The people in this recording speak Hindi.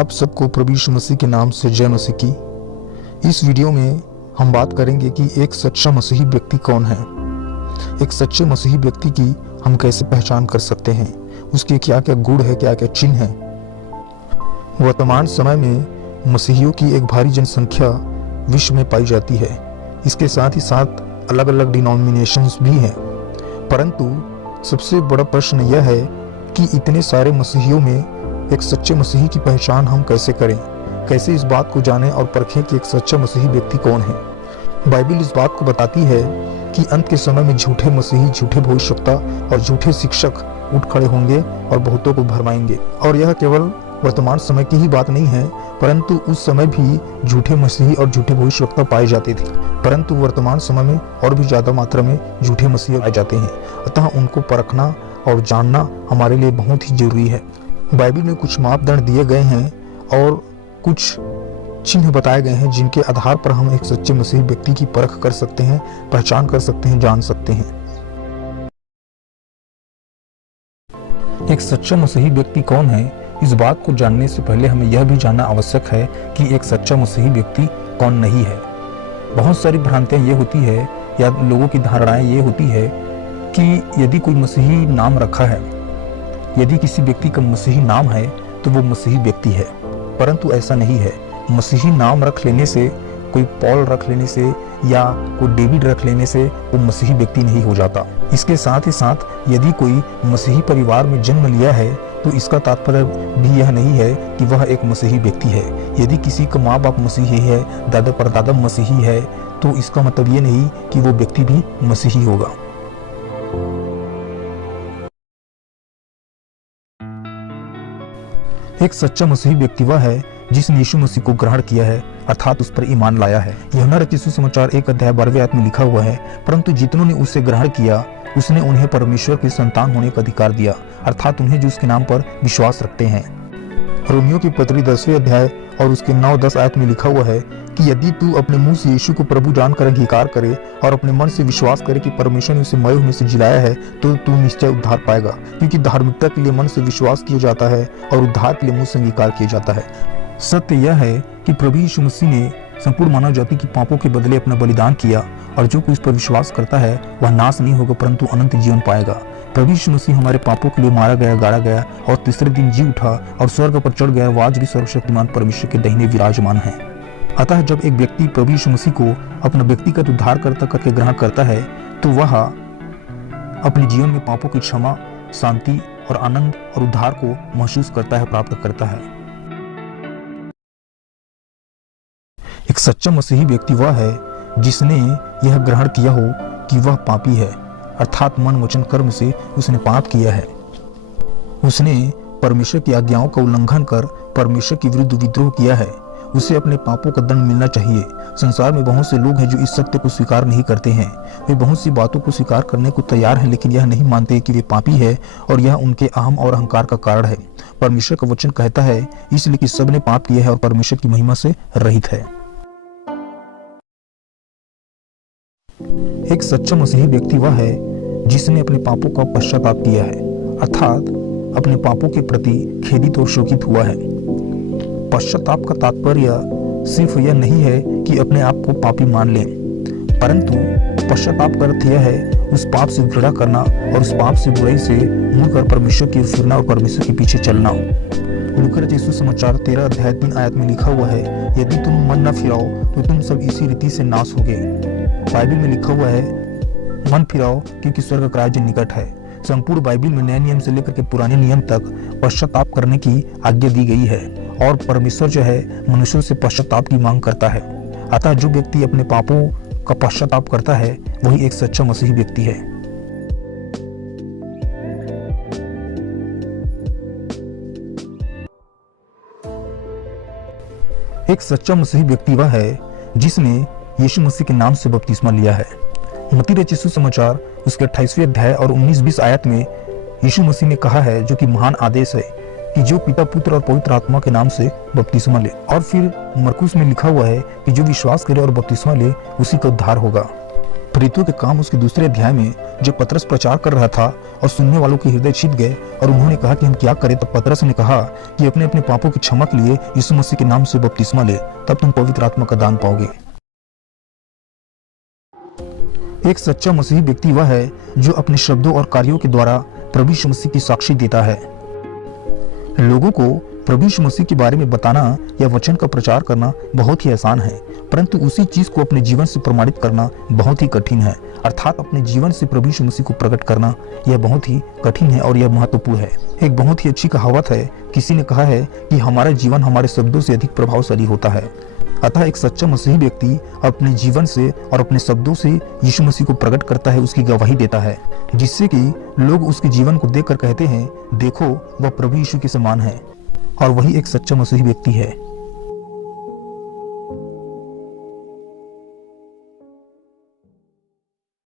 आप सबको प्रभु यीशु मसीह के नाम से जय मसीह की। इस वीडियो में हम बात करेंगे कि एक सच्चा मसीही व्यक्ति कौन है। एक सच्चे मसीही व्यक्ति की हम कैसे पहचान कर सकते हैं, उसके क्या क्या गुण है, क्या क्या चिन्ह है। वर्तमान समय में मसीहियों की एक भारी जनसंख्या विश्व में पाई जाती है। इसके साथ ही साथ अलग अलग डिनोमिनेशंस भी हैं। परंतु सबसे बड़ा प्रश्न यह है कि इतने सारे मसीहियों में एक सच्चे मसीही की पहचान हम कैसे करें, कैसे इस बात को जानें और परखें कि एक सच्चा मसीही व्यक्ति कौन है। बाइबल इस बात को बताती है कि अंत के समय में झूठे मसीही, झूठे भविष्यवक्ता और झूठे शिक्षक उठ खड़े होंगे और बहुतों को भरमाएंगे। और यह केवल वर्तमान समय की ही बात नहीं है, परंतु उस समय भी झूठे मसीही और झूठे भविष्यवक्ता पाए जाते थे। परंतु वर्तमान समय में और भी ज्यादा मात्रा में झूठे मसीही पाए जाते हैं। अतः उनको परखना और जानना हमारे लिए बहुत ही जरूरी है। बाइबल में कुछ मापदंड दिए गए हैं और कुछ चिन्ह बताए गए हैं जिनके आधार पर हम एक सच्चे मसीही व्यक्ति की परख कर सकते हैं, पहचान कर सकते हैं, जान सकते हैं। एक सच्चा मसीही व्यक्ति कौन है, इस बात को जानने से पहले हमें यह भी जानना आवश्यक है कि एक सच्चा मसीही व्यक्ति कौन नहीं है। बहुत सारी भ्रांतियां ये होती है या लोगों की धारणाएं ये होती है कि यदि कोई मसीही नाम रखा है, यदि किसी व्यक्ति का मसीही नाम है तो वो मसीही व्यक्ति है। परंतु ऐसा नहीं है। मसीही नाम रख लेने से, कोई पॉल रख लेने से या कोई डेविड रख लेने से वो मसीही व्यक्ति नहीं हो जाता। इसके साथ ही साथ यदि कोई मसीही परिवार में जन्म लिया है तो इसका तात्पर्य भी यह नहीं है कि वह एक मसीही व्यक्ति है। यदि किसी का माँ बाप मसीही है, दादा परदादा मसीही है, तो इसका मतलब ये नहीं कि वो व्यक्ति भी मसीही होगा। एक सच्चा मसीही व्यक्ति वह है जिसने यीशु मसीह को ग्रहण किया है, अर्थात उस पर ईमान लाया है। यूहन्ना रचित सुसमाचार 1:12 में लिखा हुआ है, परंतु जितनों ने उसे ग्रहण किया उसने उन्हें परमेश्वर की संतान होने का अधिकार दिया, अर्थात उन्हें जो उसके नाम पर विश्वास रखते हैं। रोमियो की पत्री 10वें अध्याय और उसके 9-10 में लिखा हुआ है कि यदि तू अपने मुंह से यीशु को प्रभु जानकर अंगीकार करे और अपने मन से विश्वास करे कि परमेश्वर ने उसे मरे हुए से जिलाया है तो तू निश्चय उद्धार पाएगा। क्योंकि धार्मिकता के लिए मन से विश्वास किया जाता है और उद्धार के लिए मुंह से अंगीकार किया जाता है। सत्य यह है कि प्रभु यीशु मसीह ने संपूर्ण मानव जाति के पापों के बदले अपना बलिदान किया और जो कोई इस पर विश्वास करता है वह नाश नहीं होगा परंतु अनंत जीवन पाएगा। प्रभु यीशु मसीह हमारे पापों के लिए मारा गया, गाड़ा गया और तीसरे दिन जी उठा और स्वर्ग पर चढ़ गया। वो आज भी सर्वशक्तिमान परमेश्वर के दाहिने विराजमान है। अतः जब एक व्यक्ति प्रभु यीशु मसीह को अपना व्यक्तिगत उद्धारकर्ता करके ग्रहण करता है तो वह अपने जीवन में पापों की क्षमा, शांति और आनंद और उद्धार को महसूस करता है, प्राप्त करता है। एक सच्चा मसीही व्यक्ति वह है जिसने यह ग्रहण किया हो कि वह पापी है, अर्थात मन, वचन, कर्म से उसने पाप किया है। उसने परमेश्वर की आज्ञाओं का उल्लंघन कर परमेश्वर के विरुद्ध विद्रोह किया है। उसे अपने पापों का दंड मिलना चाहिए। संसार में बहुत से लोग हैं जो इस सत्य को स्वीकार नहीं करते हैं। वे बहुत सी बातों को स्वीकार करने को तैयार हैं, लेकिन यह नहीं मानते कि वे पापी है और यह उनके अहम और अहंकार का कारण है। परमेश्वर का वचन कहता है इसलिए कि सबने पाप किया है और परमेश्वर की महिमा से रहित है। एक सच्चा मसीही व्यक्ति वह है जिसने अपने पापों का पश्चाताप किया है, अर्थात अपने पापों के प्रति खेदित और शोकित हुआ है। पश्चाताप का तात्पर्य सिर्फ यह नहीं है कि अपने आप को पापी मान लें, परंतु पश्चाताप का अर्थ यह है उस पाप से घृणा करना और उस पाप से, बुराई से मुड़कर परमेश्वर की ओर फिरना और परमेश्वर के पीछे चलना। लूका रचित सुसमाचार 13:3 में लिखा हुआ है, यदि तुम मन न फिराओ तो तुम सब इसी रीति से नाश होगे। बाइबल में लिखा हुआ है मन फिराओ क्योंकि स्वर्ग का राज्य निकट है। संपूर्ण बाइबल में नए नियम से लेकर के पुराने नियम तक पश्चाताप करने की आज्ञा दी गई है और परमेश्वर जो है मनुष्यों से पश्चाताप की मांग करता है। अतः जो व्यक्ति अपने पापों का पश्चाताप करता है वही एक सच्चा मसीही व्यक्ति है। एक सच्चा मसीही व्यक्ति वह है जिसने यीशु मसीह के नाम से बपतिस्मा लिया है। मत्ती रचित सुसमाचार उसके 28वें अध्याय और 19-20 में यीशु मसीह ने कहा है, जो कि महान आदेश है कि जो पिता, पुत्र और पवित्र आत्मा के नाम से बपतिस्मा ले। और फिर मरकुस में लिखा हुआ है कि जो विश्वास करे और बपतिस्मा ले उसी का उद्धार होगा। प्रेरितों के काम उसके दूसरे अध्याय में जब पतरस प्रचार कर रहा था और सुनने वालों के हृदय छिप गए और उन्होंने कहा कि हम क्या करें, तब पतरस ने कहा कि अपने अपने पापों की क्षमा के लिए यीशु मसीह के नाम से बपतिस्मा ले, तब तुम पवित्र आत्मा का दान पाओगे। एक सच्चा मसीही व्यक्ति वह है जो अपने शब्दों और कार्यों के द्वारा प्रभु यीशु मसीह की साक्षी देता है। लोगों को प्रभु यीशु मसीह के बारे में बताना या वचन का प्रचार करना बहुत ही आसान है, परंतु उसी चीज को अपने जीवन से प्रमाणित करना बहुत ही कठिन है। अर्थात अपने जीवन से प्रभु यीशु मसीह को प्रकट करना यह बहुत ही कठिन है और यह महत्वपूर्ण है। एक बहुत ही अच्छी कहावत है, किसी ने कहा है कि हमारा जीवन हमारे शब्दों से अधिक प्रभावशाली होता है। अतः एक सच्चा मसीही व्यक्ति अपने जीवन से और अपने शब्दों से यीशु मसीह को प्रकट करता है, उसकी गवाही देता है, जिससे कि लोग उसके जीवन को देखकर कहते हैं, देखो वह प्रभु यीशु के समान है। और वही एक सच्चा मसीही व्यक्ति है।